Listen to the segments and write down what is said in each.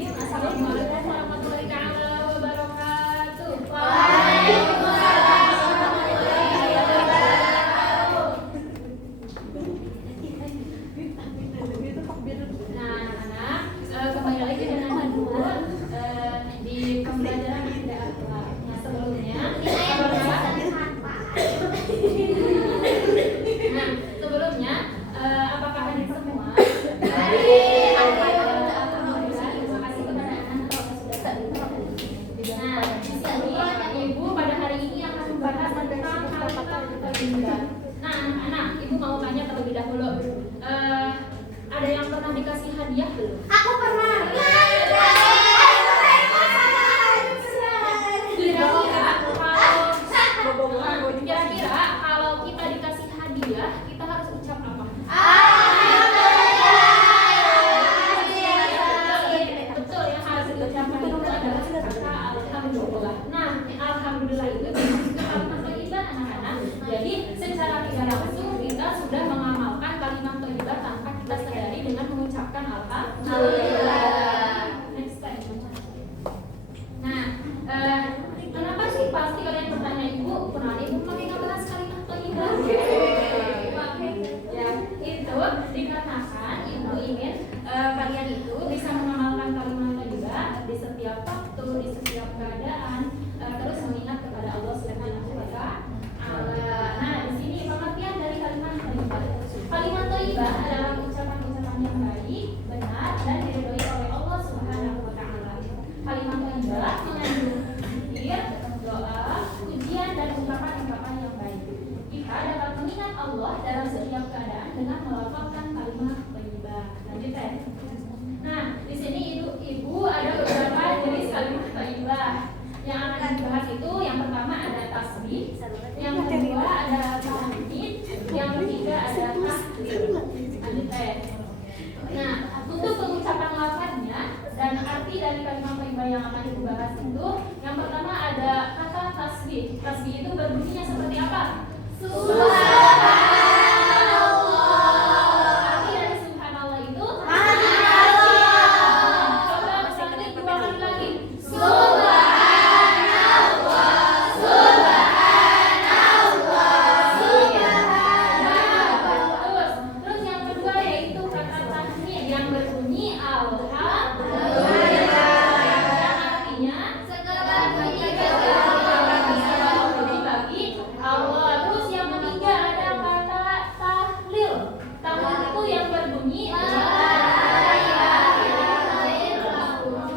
Bismillahirrahmanirrahim. Assalamualaikum warahmatullahi wabarakatuh. Nah, anak-anak, kembali lagi dengan Ibu di pembelajaran tidak akhlak. Nah, sebelumnya apakah hadir semua? Ibu pada hari ini akan membahas tentang kalimat thayyibah. Nah, anak-anak, Ibu mau tanya terlebih dahulu. Ada yang pernah dikasih hadiah belum? Aku pernah. Kira-kira kalau kita dikasih hadiah, kita harus ucap apa? Betul ya, harus diucapkan itu adalah kata alhamdulillah. Nah, alhamdulillah itu juga kalimat thayyibah, anak-anak. Jadi secara tidak langsung kita sudah mengamalkan kalimat thayyibah tanpa kita sadari dengan mengucapkan alhamdulillah. Next time. Nah, kenapa sih pasti kalian bertanya, Ibu, kenapa Ibu pakai ngebahas kalimat thayyibah? Ya, itu dikarenakan Ibu ingin kalian itu bisa mengamalkan kalimat thayyibah di setiap waktu, di setiap keadaan, terus mengingat kepada Allah Subhanahu wa Ta'ala. Nah, di sini pengertian dari kalimat thayyibah. Kalimat thayyibah adalah ucapan-ucapan yang baik, benar, dan diridhoi oleh Allah Subhanahu wa Ta'ala. Kalimat thayyibah mengandung zikir, doa, pujian, dan ungkapan-ungkapan yang baik. Kita dapat mengingat Allah dalam setiap keadaan dengan melafalkan kalimat thayyibah. Lanjutkan. Nah, di sini ibu ada beberapa jenis kalimat thayyibah. Yang akan dibahas itu yang pertama ada tasbih, yang kedua ada tahmid, yang ketiga ada tahlil. Lanjutkan. Nah, untuk pengucapan lafaznya dan arti dari kalimat thayyibah yang akan dibahas itu, yang pertama ada kata tasbih. Tasbih itu berbunyinya seperti apa? Subhanallah. Arti dari subhanallah itu coba berarti dua kali lagi. Terus yang kedua yaitu kata tahmid yang berbunyi alhamdulillah. Yang artinya segala puji bagi Allah. Terus yang ketiga ada kata tahlil. Tahlil itu yang berbunyi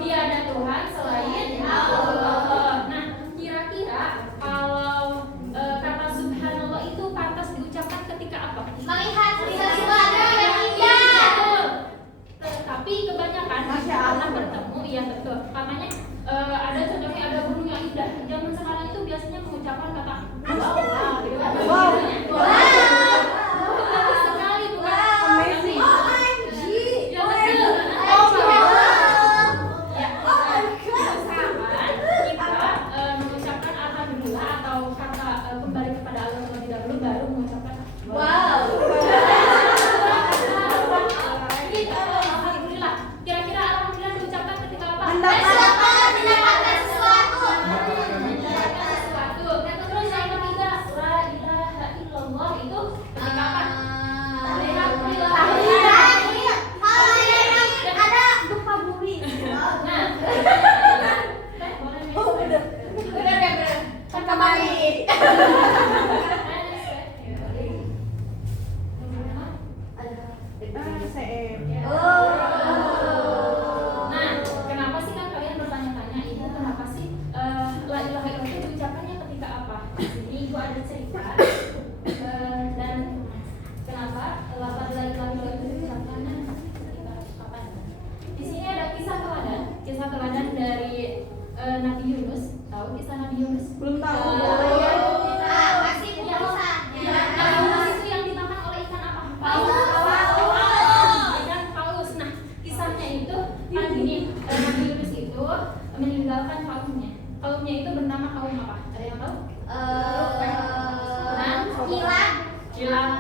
tiada Tuhan selain Allah. Nah, kira-kira kalau kata subhanallah itu pantas diucapkan ketika apa? Melihat sesuatu yang indah. Tapi kebanyakan anak bertemu, iya betul. Katanya ada contohnya ada gunung yang indah. Zaman sekarang itu biasanya mengucapkan kata wow, gitu kan. Bagus sekali bukan? Amazing. OMG. Ya betul. Ya, usahakan kita mengucapkan alhamdulillah atau kata kembali kepada Allah terlebih dahulu baru mengucapkan Wow. Alhamdulillah. Kira-kira alhamdulillah diucapkan ketika apa? Mendapatkan sesuatu. Mendapatkan sesuatu. Terus yang ketiga, la ilaha illallah itu ketika apa? Ada gempa bumi. Nah, Udah. Kan kembali. Nah, kenapa sih kan kalian bertanya-tanya Ibu kenapa sih la ilaha illallah itu diucapkannya ketika apa? Di sini Ibu ada cerita dan kenapa lafaz la ilaha illallah itu diucapkannya ketika kapan? Di sini ada kisah teladan dari Nabi Yunus. Tahu kisah Nabi Yunus? Belum tahu. Masih puasa. Nabi Yunus itu yang dimakan oleh ikan apa? Ikan paus. Nah, kisahnya itu kan gini, Nabi Yunus itu meninggalkan kaumnya. Kaumnya itu bernama kaum apa? Ada yang tahu? Hilang.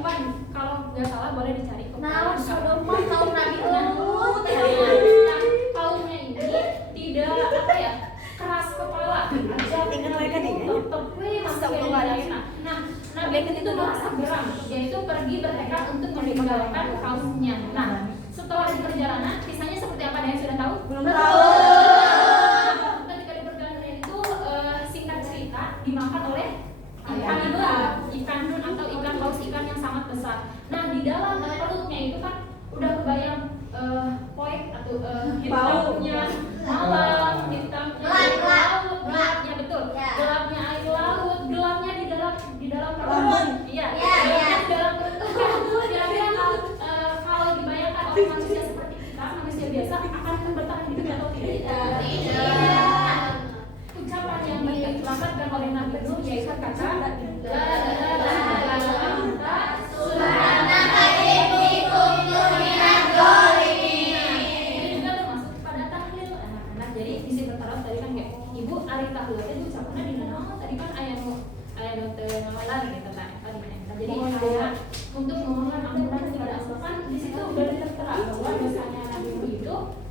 Bukan. Kalau nggak salah boleh dicari. Nah, Sodom kaum Nabi Lut. Nah,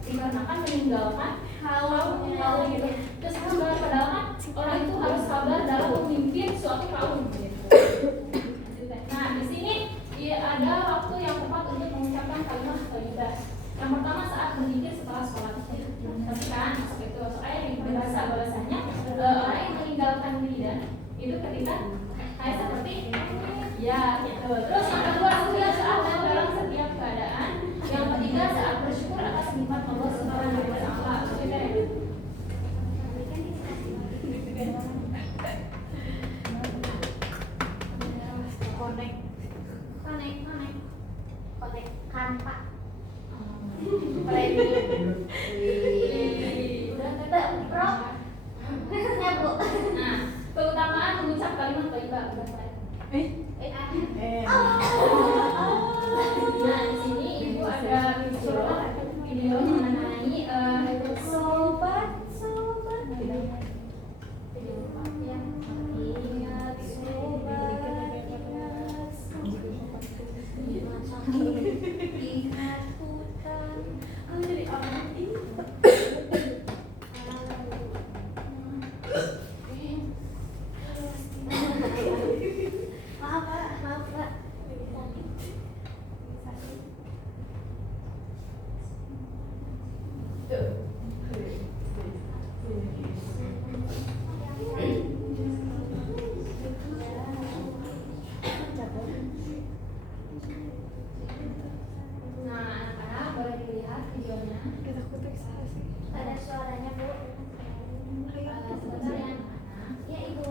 dikarenakan meninggalkan kaum gitu. Terus sabar, padahal kan orang itu harus sabar dalam memimpin suatu kaum gitu. Nah, di sini ada waktu yang tepat untuk mengucapkan kalimat thayyibah. Yang pertama saat berzikir setelah sholat. Tapi kan masuk itu soalnya di bahasanya orang yang meninggalkan wiridan itu ketika kayak seperti ya gitu. Terus yang kedua saat dan dalam setiap keadaan. Yang ketiga saat bersyukur atas nikmat Allah Subhanahu wa taala. Konekkan Pak. Bro. Ya Bu. Nah, keutamaan mengucap kalimat thayyibah. Nah, di sini Ibu ada video mengenai sobat. Maaf Pak. Nah, anak-anak boleh dilihat videonya. Ada suaranya Bu. Sebentar ya anak-anak. Ya Ibu.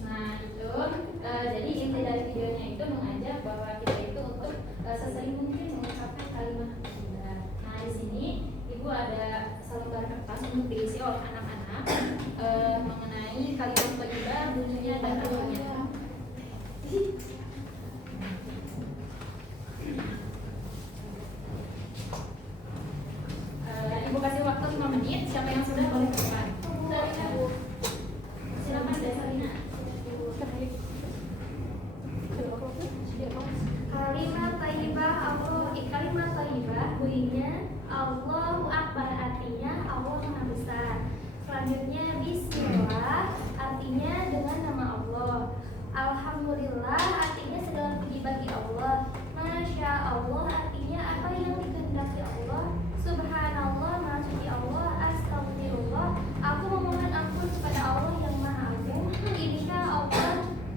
Nah itu jadi inti dari videonya itu mengajak bahwa kita itu untuk sesering mungkin mengucapkan kalimat thayyibah. Nah di sini Ibu ada selembar kertas untuk diisi oleh anak-anak mengenai kalimat thayyibah, bunyinya dan artinya. Ibu kasih waktu 5 menit. Siapa yang sudah boleh berdepan? Silakan Desarina. Kalimat thayyibah bunyinya Allahu Akbar, artinya Allah Maha Besar. Selanjutnya Bismillah, artinya dengan nama Allah. Alhamdulillah, artinya segala puji bagi Allah. Masya Allah, artinya apa yang dikehendaki Allah. Subhanallah, Maha Suci Allah. Astagfirullah, aku memohon ampun kepada Allah yang Maha Agung. Insya Allah,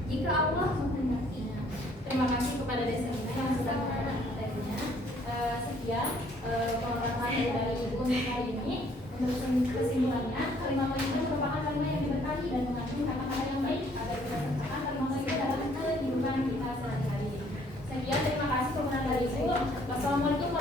jika Allah menghendakinya. Terima kasih kepada Desarina yang sudah mengenai materinya. Sekian pemaparan dari Ibu untuk hari ini. Untuk kesimpulannya, kalimat thayyibah merupakan kalimat yang diberkahi dan mengandung kata-kata yang baik agar kita sertakan kalimat thayyibah dalam kehidupan kita sehari-hari. Sekian, terima kasih kepada Ibu. Wassalamualaikum